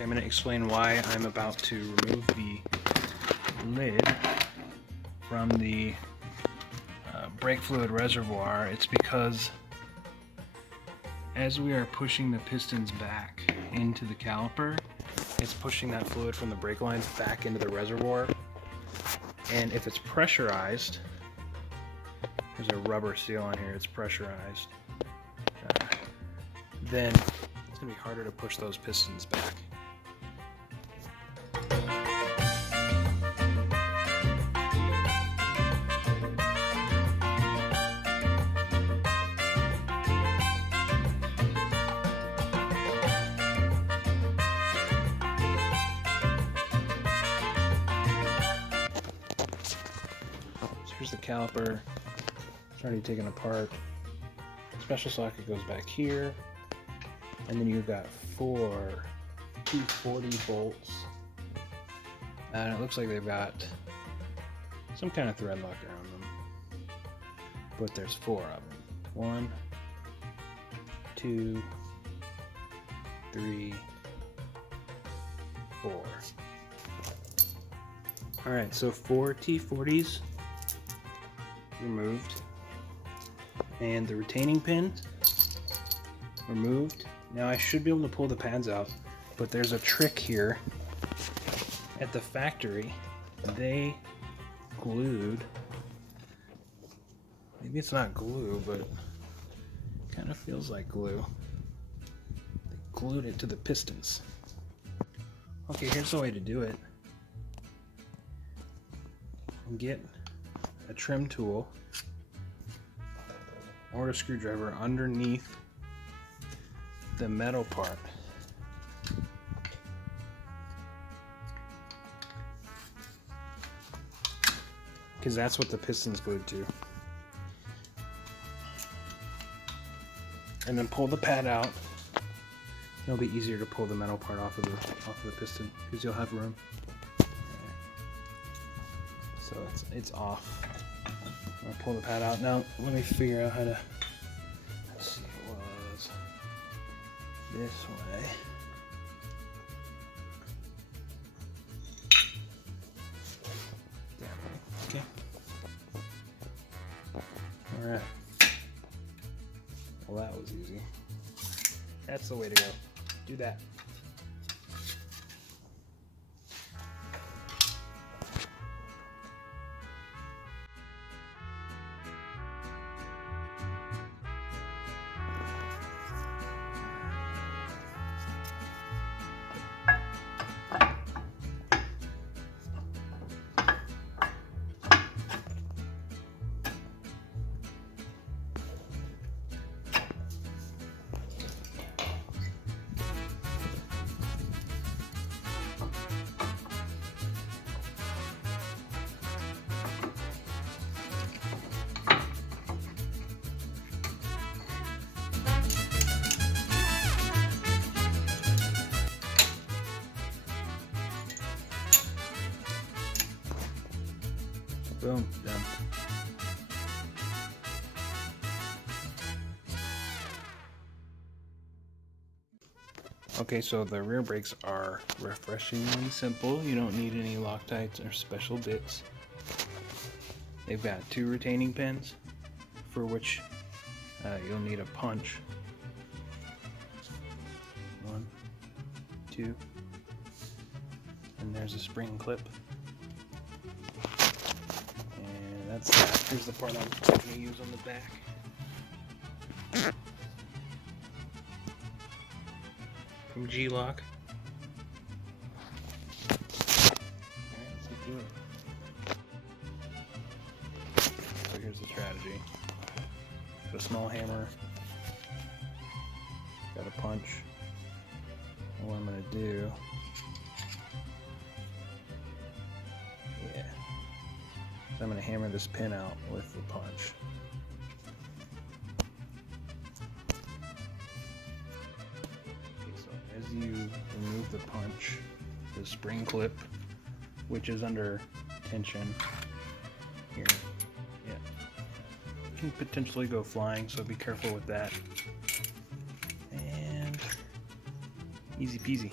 I'm going to explain why I'm about to remove the lid from the brake fluid reservoir. It's because as we are pushing the pistons back into the caliper, it's pushing that fluid from the brake lines back into the reservoir. And if it's pressurized, there's a rubber seal on here, it's pressurized, then it's going to be harder to push those pistons back. Here's the caliper. It's already taken apart. Special socket goes back here. And then you've got 4 240 bolts. And it looks like they've got some kind of thread locker on them. But there's 4 of them. 1, 2, 3, 4. Alright, so 4 T40s removed, and the retaining pin removed. Now I should be able to pull the pads out, but there's a trick here. At the factory, they glued, maybe it's not glue, but it kind of feels like glue. They glued it to the pistons. Okay, here's the way to do it. Get a trim tool or a screwdriver underneath the metal part. Because that's what the piston's glued to. And then pull the pad out. It'll be easier to pull the metal part off of the piston because you'll have room. So it's off. I'm gonna pull the pad out now. Let me figure out how to. Let's see, it was this way. Damn. Okay. All right. Well, that was easy. That's the way to go. Do that. Boom, done. Okay, so the rear brakes are refreshingly simple. You don't need any Loctites or special bits. They've got 2 retaining pins, for which you'll need a punch. 1, 2, and there's a spring clip. That's that. Here's the part I'm going to use on the back. From G-Lock. Alright, let's get to it. So here's the strategy. Got a small hammer. Got a punch. what I'm going to do, yeah, so I'm going to hammer this pin out with the punch. Okay, so as you remove the punch, the spring clip, which is under tension here, yeah, can potentially go flying, so be careful with that. And easy peasy.